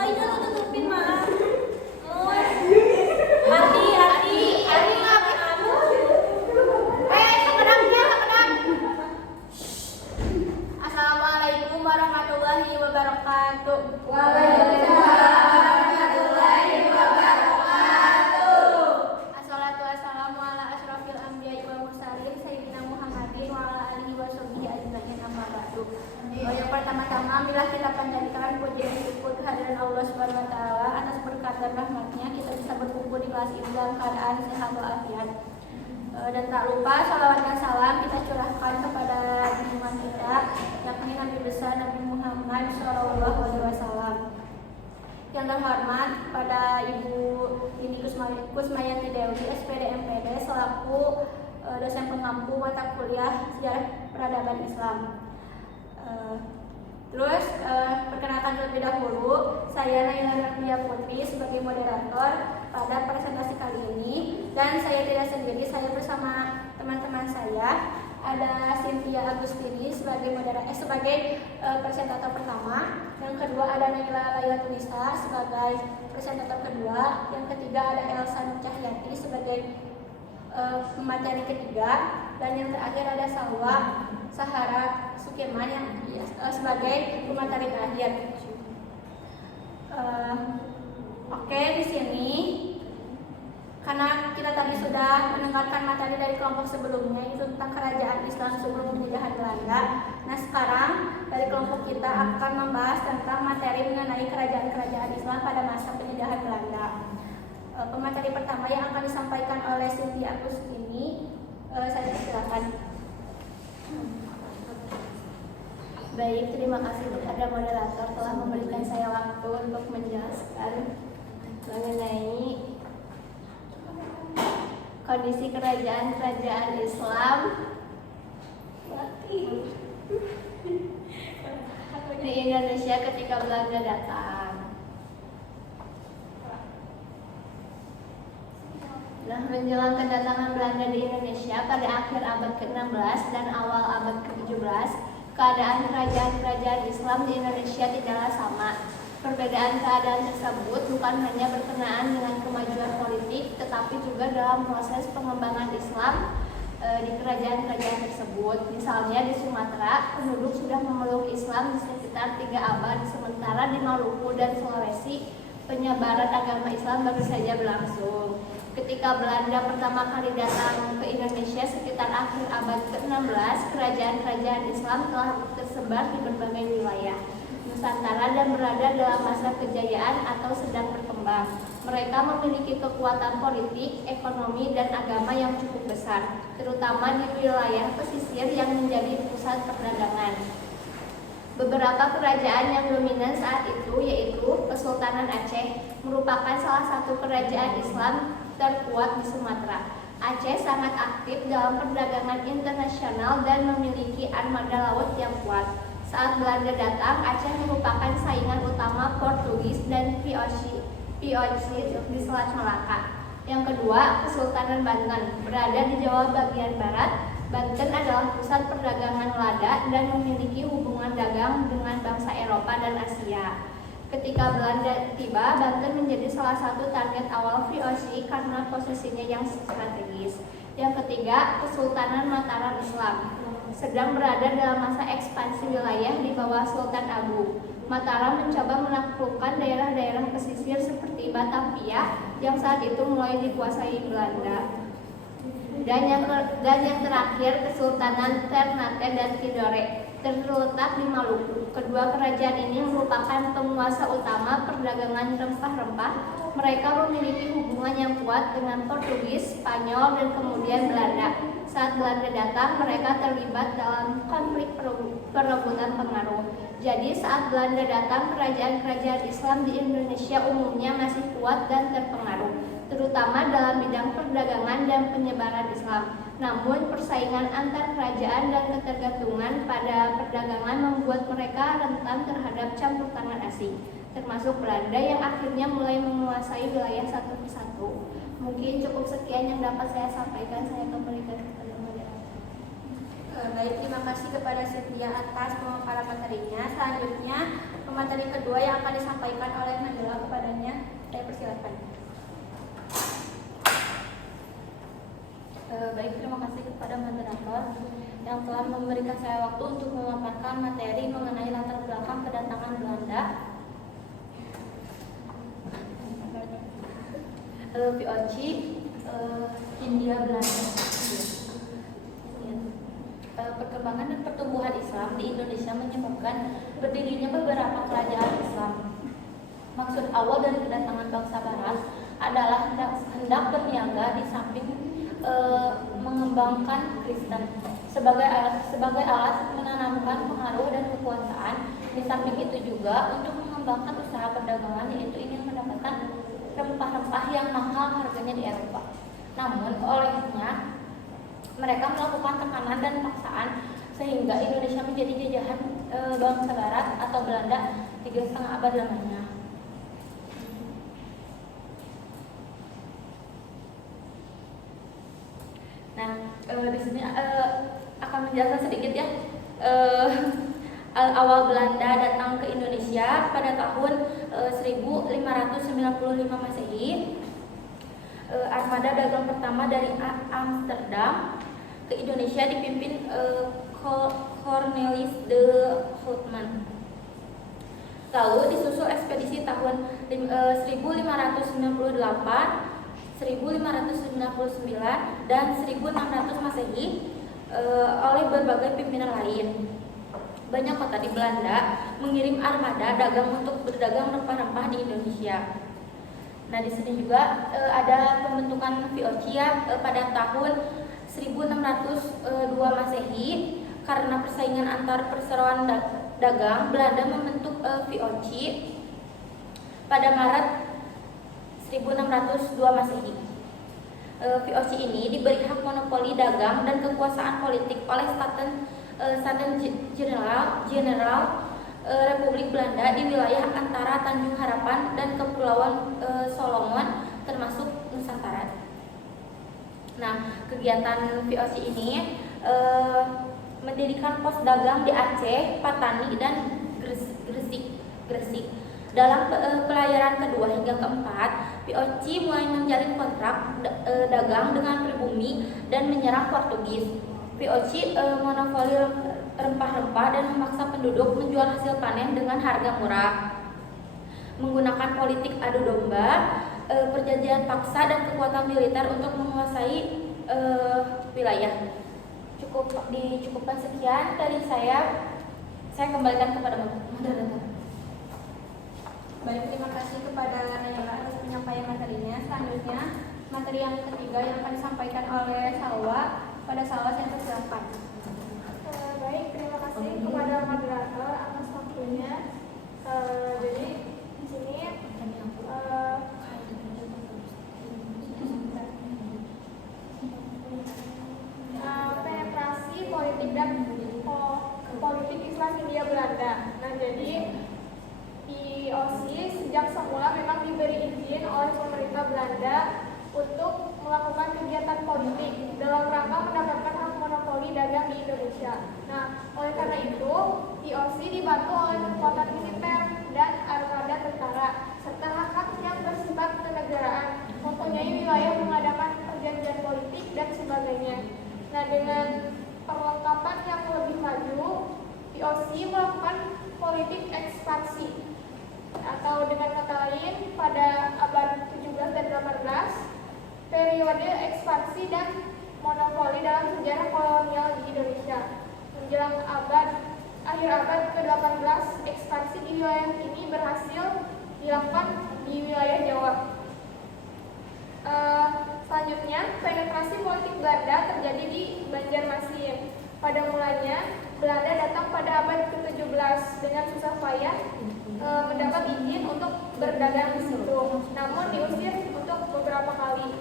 Oh itu tutupin maaf. Hati. Sekadang. Assalamualaikum warahmatullahi wabarakatuh. Waalaikumsalam warahmatullahi wabarakatuh. Assalatu wassalamu ala asyrafil anbiya'i wal mursalin sayyidina Muhammadin wa ala alihi wa sahbihi ajma'in amma ba'du. Yang pertama-tama bila kita panjatkan puji dan syukur kehadiran Allah Subhanahu wa taala atas berkat dan rahmatnya kita bisa berkumpul di kelas ini dalam keadaan sehat walafiat. Dan tak lupa salawat dan salam kita curahkan kepada junjungan kita yakni Nabi besar Nabi Muhammad SAW. Yang terhormat pada Ibu Nini Kusmayanti Dewi SPD MPD selaku dosen pengampu mata kuliah Sejarah Peradaban Islam. Terus perkenalkan terlebih dahulu, saya Naila Nurnia Putri sebagai moderator pada presentasi kali ini, dan saya tidak sendiri, saya bersama teman-teman saya. Ada Cynthia Agustini sebagai presentator pertama, yang kedua ada Naila Laila Tunisa sebagai presentator kedua, yang ketiga ada Elsa Nur Cahyati sebagai pemateri ketiga, dan yang terakhir ada Salwa Sahara Sukirman yang sebagai pemateri terakhir. Oke, di sini karena kita tadi sudah mendengarkan materi dari kelompok sebelumnya itu tentang kerajaan Islam sebelum penjajahan Belanda. Nah, sekarang dari kelompok kita akan membahas tentang materi mengenai kerajaan-kerajaan Islam pada masa penjajahan Belanda. Pemateri pertama yang akan disampaikan oleh Cynthia Agustini, saya silakan. Baik, terima kasih kepada moderator telah memberikan saya waktu untuk menjelaskan mengenai kondisi kerajaan-kerajaan Islam di Indonesia ketika Belanda datang. Nah, menjelang kedatangan Belanda di Indonesia pada akhir abad ke-16 dan awal abad ke-17, keadaan kerajaan-kerajaan Islam di Indonesia tidaklah sama. Perbedaan keadaan tersebut bukan hanya berkenaan dengan kemajuan politik, tetapi juga dalam proses pengembangan Islam di kerajaan-kerajaan tersebut. Misalnya di Sumatera, penduduk sudah memeluk Islam di sekitar 3 abad, sementara di Maluku dan Sulawesi, penyebaran agama Islam baru saja berlangsung. Ketika Belanda pertama kali datang ke Indonesia sekitar akhir abad ke-16, kerajaan-kerajaan Islam telah tersebar di berbagai wilayah Nusantara dan berada dalam masa kejayaan atau sedang berkembang. Mereka memiliki kekuatan politik, ekonomi, dan agama yang cukup besar, terutama di wilayah pesisir yang menjadi pusat perdagangan. Beberapa kerajaan yang dominan saat itu yaitu Kesultanan Aceh, merupakan salah satu kerajaan Islam terkuat di Sumatera. Aceh sangat aktif dalam perdagangan internasional dan memiliki armada laut yang kuat. Saat Belanda datang, Aceh merupakan saingan utama Portugis dan VOC di Selat Malaka. Yang kedua, Kesultanan Banten, berada di Jawa bagian barat. Banten adalah pusat perdagangan lada dan memiliki hubungan dagang dengan bangsa Eropa dan Asia. Ketika Belanda tiba, Banten menjadi salah satu target awal VOC karena posisinya yang strategis. Yang ketiga, Kesultanan Mataram Islam, sedang berada dalam masa ekspansi wilayah di bawah Sultan Abu. Mataram mencoba menaklukkan daerah-daerah pesisir seperti Batavia yang saat itu mulai dikuasai Belanda. Dan yang terakhir, Kesultanan Ternate dan Tidore, terletak di Maluku. Kedua kerajaan ini merupakan penguasa utama perdagangan rempah-rempah. Mereka memiliki hubungan yang kuat dengan Portugis, Spanyol, dan kemudian Belanda. Saat Belanda datang, mereka terlibat dalam konflik perebutan pengaruh. Jadi saat Belanda datang, kerajaan-kerajaan Islam di Indonesia umumnya masih kuat dan terpengaruh, terutama dalam bidang perdagangan dan penyebaran Islam. Namun persaingan antar kerajaan dan ketergantungan pada perdagangan membuat mereka rentan terhadap campur tangan asing, termasuk Belanda yang akhirnya mulai menguasai wilayah satu persatu. Mungkin cukup sekian yang dapat saya sampaikan. Saya kembalikan kepada moderator. Baik, terima kasih kepada Cynthia atas pemaparan materinya. Selanjutnya, pemateri kedua yang akan disampaikan oleh Baik, terima kasih kepada moderator yang telah memberikan saya waktu untuk memaparkan materi mengenai latar belakang kedatangan Belanda. VOC, Hindia Belanda. Perkembangan dan pertumbuhan Islam di Indonesia menyebabkan berdirinya beberapa kerajaan Islam. Maksud awal dari kedatangan bangsa Barat adalah hendak berniaga di samping mengembangkan Kristen sebagai alat menanamkan pengaruh dan kekuasaan. Di samping itu juga untuk mengembangkan usaha perdagangan, yaitu ingin mendapatkan rempah-rempah yang mahal harganya di Eropa. Namun olehnya mereka melakukan tekanan dan paksaan sehingga Indonesia menjadi jajahan bangsa Barat atau Belanda 3,5 abad lamanya. Nah, di sini akan menjelaskan sedikit ya awal Belanda datang ke Indonesia pada tahun 1595 Masehi. Armada dagang pertama dari Amsterdam ke Indonesia dipimpin Cornelis de Houtman. Lalu disusul ekspedisi tahun 1598, 1599 dan 1600 Masehi oleh berbagai pimpinan lain. Banyak kota di Belanda mengirim armada dagang untuk berdagang rempah-rempah di Indonesia. Nah, di sini juga ada pembentukan VOC ya pada tahun 1602 Masehi. Karena persaingan antar perseroan dagang, Belanda membentuk VOC pada Maret 1602 Masehi. VOC ini diberi hak monopoli dagang dan kekuasaan politik oleh Staten General Republik Belanda di wilayah antara Tanjung Harapan dan Kepulauan Solomon termasuk Nusantara. Nah, kegiatan VOC ini mendirikan pos dagang di Aceh, Patani, dan Gresik. Dalam pelayaran kedua hingga keempat, VOC mulai menjalin kontrak dagang dengan pribumi dan menyerang Portugis. VOC monopoli rempah-rempah dan memaksa penduduk menjual hasil panen dengan harga murah. Menggunakan politik adu domba, perjanjian paksa dan kekuatan militer untuk menguasai wilayah. Dicukupkan sekian dari saya. Saya kembalikan kepada moderator. Baik, terima kasih kepada Nayla atas penyampaian materinya. Selanjutnya, materi yang ketiga yang akan disampaikan oleh Salwa. Pada Salwa saya persilakan. Baik, terima kasih kepada moderator atas waktunya. Jadi di sini penetrasi politik dan politik Islam Hindia Belanda. Nah, jadi VOC sejak semula memang diberi izin oleh pemerintah Belanda untuk melakukan kegiatan politik dalam rangka mendapatkan hak monopoli dagang di Indonesia. Nah, oleh karena itu, VOC dibantu oleh kekuatan militer dan armada tentara serta hak-hak yang bersifat kenegaraan, mempunyai wilayah mengadakan perjanjian politik dan sebagainya. Nah, dengan perlengkapan yang lebih maju, VOC melakukan politik ekspansi, atau dengan kata lain pada abad 17 dan 18, periode ekspansi dan monopoli dalam sejarah kolonial di Indonesia. Menjelang akhir abad ke-18, ekspansi di wilayah ini berhasil dilakukan di wilayah Jawa. Selanjutnya, penetrasi politik Belanda terjadi di Banjarmasin. Pada mulanya, Belanda datang pada abad ke-17 dengan susah payah mendapat izin untuk berdagang di situ, namun diusir untuk beberapa kali.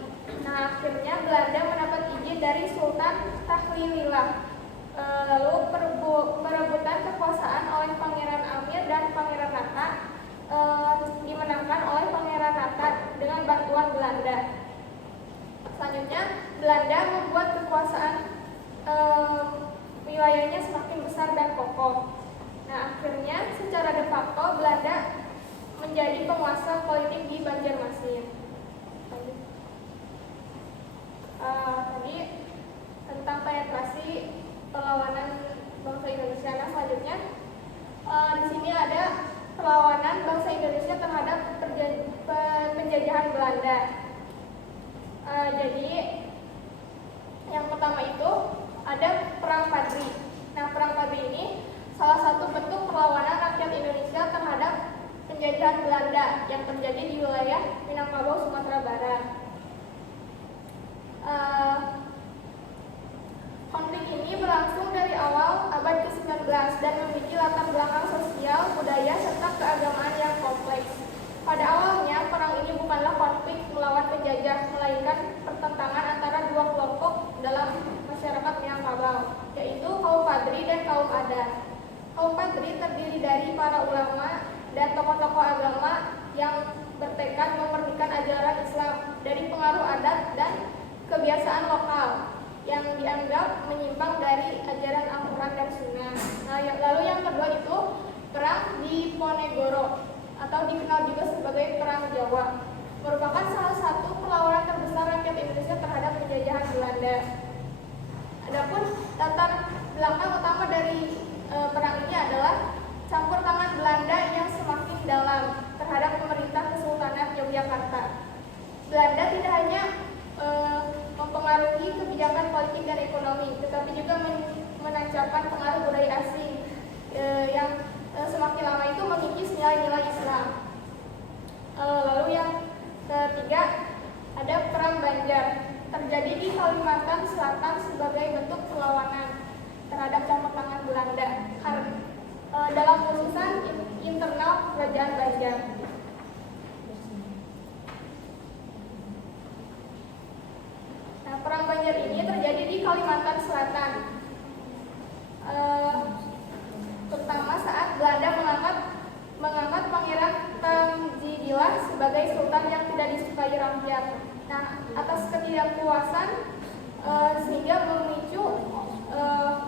Nah, akhirnya Belanda mendapat izin dari Sultan Tahlilillah. Lalu perebutan kekuasaan oleh Pangeran Amir dan Pangeran Nata dimenangkan oleh Pangeran Nata dengan bantuan Belanda. Selanjutnya, Belanda membuat kekuasaan wilayahnya semakin besar dan kokoh. Nah, akhirnya secara de facto Belanda menjadi penguasa politik di Banjarmasin. Tadi tentang penetrasi perlawanan bangsa Indonesia. Nah, selanjutnya di sini ada perlawanan bangsa Indonesia terhadap penjajahan Belanda. Jadi yang pertama itu ada Perang Padri. Nah, Perang Padri ini salah satu bentuk perlawanan rakyat Indonesia terhadap penjajahan Belanda yang terjadi di wilayah Minangkabau, Sumatera Barat. Konflik ini berlangsung dari awal abad ke-19 dan memiliki latar belakang sosial, budaya, serta keagamaan yang kompleks. Pada awalnya, perang ini bukanlah konflik melawan penjajah, melainkan pertentangan antara dua kelompok dalam masyarakat Minangkabau, yaitu kaum Padri dan kaum Adat. Kaum Padri terdiri dari para ulama dan tokoh-tokoh agama yang bertekad memurnikan ajaran Islam dari pengaruh adat dan kebiasaan lokal yang dianggap menyimpang dari ajaran Al-Quran dan Sunnah. Nah, lalu yang kedua itu Perang Diponegoro atau dikenal juga sebagai Perang Jawa, merupakan salah satu perlawanan terbesar rakyat Indonesia terhadap penjajahan Belanda. Adapun latar belakang utama dari perang ini adalah campur tangan Belanda yang semakin dalam terhadap pemerintah Kesultanan Yogyakarta. Belanda tidak hanya mempengaruhi kebijakan politik dan ekonomi, tetapi juga menancapkan pengaruh budaya asing yang semakin lama itu mengikis nilai-nilai Islam. Lalu yang ketiga ada Perang Banjar, terjadi di Kalimantan Selatan sebagai bentuk perlawanan terhadap campur tangan Belanda dalam urusan internal kerajaan Banjar. Nah, Perang Banjar ini terjadi di Kalimantan Selatan, terutama saat Belanda mengangkat Pangeran Tamjidillah sebagai sultan yang tidak disukai rakyat. Nah, atas ketidakpuasan sehingga memicu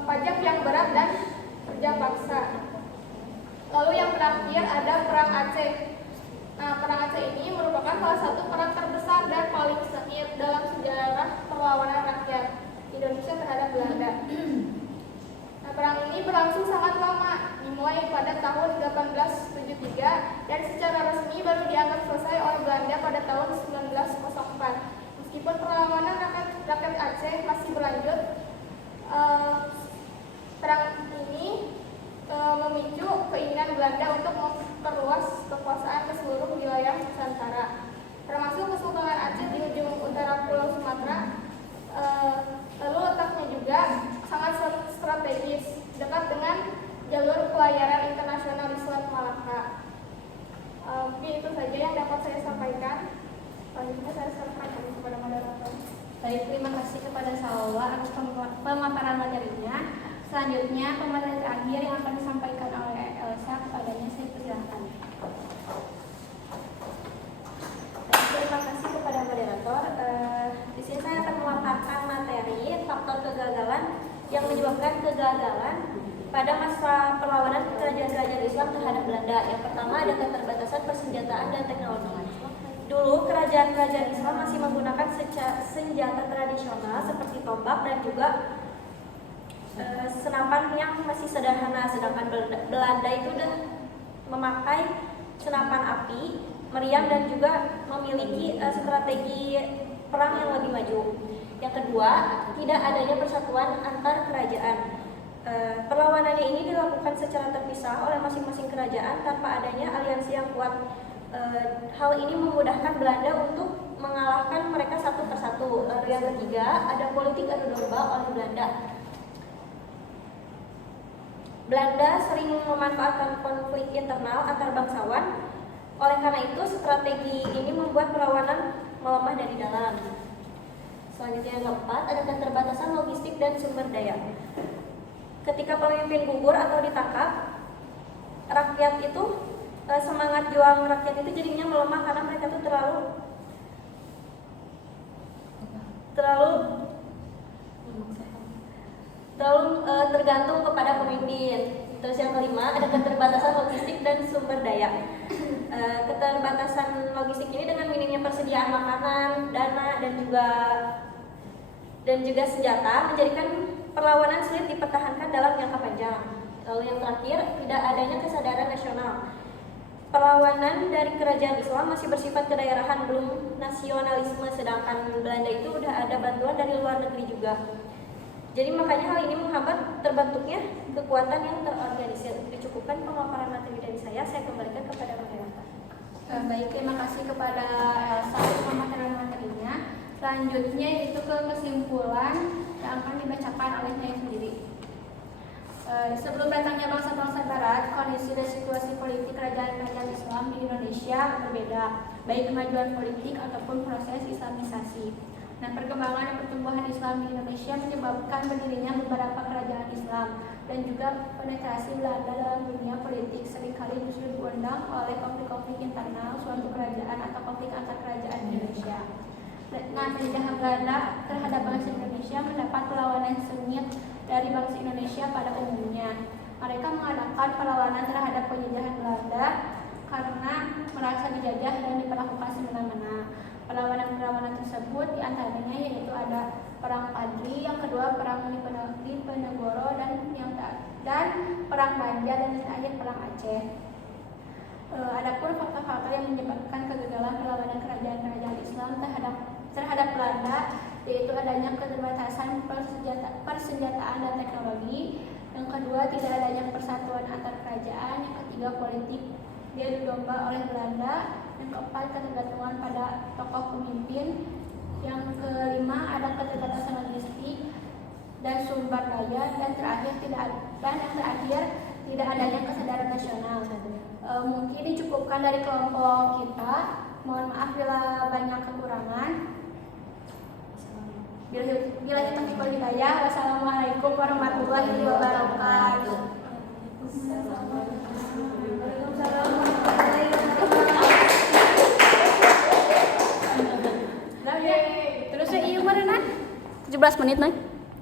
pajak yang berat dan kerja paksa. Lalu yang terakhir ada Perang Aceh. Nah, Perang Aceh ini merupakan salah satu perang terbesar dan paling sengit dalam sejarah perlawanan rakyat Indonesia terhadap Belanda. Nah, perang ini berlangsung sangat lama, dimulai pada tahun 1873 dan secara resmi baru dianggap selesai oleh Belanda pada tahun 1904. Meskipun perlawanan rakyat Aceh masih berlanjut, perang ini memicu keinginan Belanda untuk memperluas kekuasaan ke seluruh wilayah Nusantara, termasuk Kesultanan Aceh di ujung utara Pulau Sumatera. Lalu letaknya juga sangat strategis, dekat dengan jalur pelayaran internasional di Selat Malaka. Mungkin itu saja yang dapat saya sampaikan. Selanjutnya saya serahkan kepada moderator. Baik, terima kasih kepada Salwa atas pemaparan materinya. Selanjutnya pemaparan terakhir yang akan disampaikan oleh Elsa, kepadanya saya persilakan. Terima kasih kepada moderator. Di sini saya akan memaparkan materi faktor kegagalan yang menyebabkan kegagalan pada masa perlawanan kerajaan-kerajaan Islam terhadap Belanda. Yang pertama ada keterbatasan persenjataan dan teknologi. Dulu kerajaan-kerajaan Islam masih menggunakan senjata tradisional seperti tombak dan juga senapan yang masih sederhana, sedangkan Belanda itu udah memakai senapan api, meriam dan juga memiliki strategi perang yang lebih maju. Yang kedua, tidak adanya persatuan antar kerajaan. Perlawanannya ini dilakukan secara terpisah oleh masing-masing kerajaan tanpa adanya aliansi yang kuat. Hal ini memudahkan Belanda untuk mengalahkan mereka satu persatu. Yang ketiga, ada politik adu domba oleh Belanda. Belanda sering memanfaatkan konflik internal antar bangsawan. Oleh karena itu, strategi ini membuat perlawanan melemah dari dalam. Selanjutnya yang keempat, ada keterbatasan logistik dan sumber daya. Ketika pemimpin gugur atau ditangkap, rakyat itu semangat juang rakyat itu jadinya melemah karena mereka tuh terlalu tergantung kepada pemimpin. Terus yang kelima ada keterbatasan logistik dan sumber daya. Keterbatasan logistik ini dengan minimnya persediaan makanan, dana dan juga dan juga senjata menjadikan perlawanan sulit dipertahankan dalam jangka panjang. Lalu yang terakhir, tidak adanya kesadaran nasional. Perlawanan dari kerajaan Islam masih bersifat kedaerahan, belum nasionalisme, sedangkan Belanda itu udah ada bantuan dari luar negeri juga. Jadi makanya hal ini menghambat terbentuknya kekuatan yang terorganisir. Dicukupkan pemaparan materi dari saya kembalikan kepada Mbak Elsa. Baik, terima kasih kepada Elsa untuk materinya. Selanjutnya itu ke kesimpulan yang akan dibacakan oleh saya sendiri. Sebelum datangnya bangsa-bangsa Barat, kondisi dan situasi politik kerajaan-kerajaan Islam di Indonesia berbeda, baik kemajuan politik ataupun proses Islamisasi. Nah, perkembangan dan pertumbuhan Islam di Indonesia menyebabkan berdirinya beberapa kerajaan Islam dan juga penetrasi Belanda dalam dunia politik seringkali justru diundang oleh konflik-konflik internal suatu kerajaan atau konflik antar kerajaan Indonesia. Nah, penjajahan Belanda terhadap bangsa Indonesia mendapat perlawanan sengit dari bangsa Indonesia pada umumnya. Mereka mengadakan perlawanan terhadap penjajahan Belanda karena merasa dijajah dan diperlakukan semena-mena. Perlawanan-perlawanan tersebut diantaranya yaitu ada Perang Padri, yang kedua Perang Diponegoro, dan Perang Banjar, dan terakhir Perang Aceh. Adapun faktor-faktor yang menyebabkan kegagalan perlawanan kerajaan-kerajaan Islam terhadap Belanda yaitu adanya keterbatasan persenjataan dan teknologi, yang kedua tidak adanya persatuan antar kerajaan, yang ketiga politik diadu domba oleh Belanda, yang keempat ketergantungan pada tokoh pemimpin, yang kelima ada keterbatasan logistik dan sumber daya, dan yang terakhir tidak adanya kesadaran nasional. Mungkin dicukupkan dari kelompok kita. Mohon maaf bila banyak kekurangan. Bila kita hidayah. Wassalamualaikum warahmatullahi wabarakatuh. Terus iya mana 17 menit nih.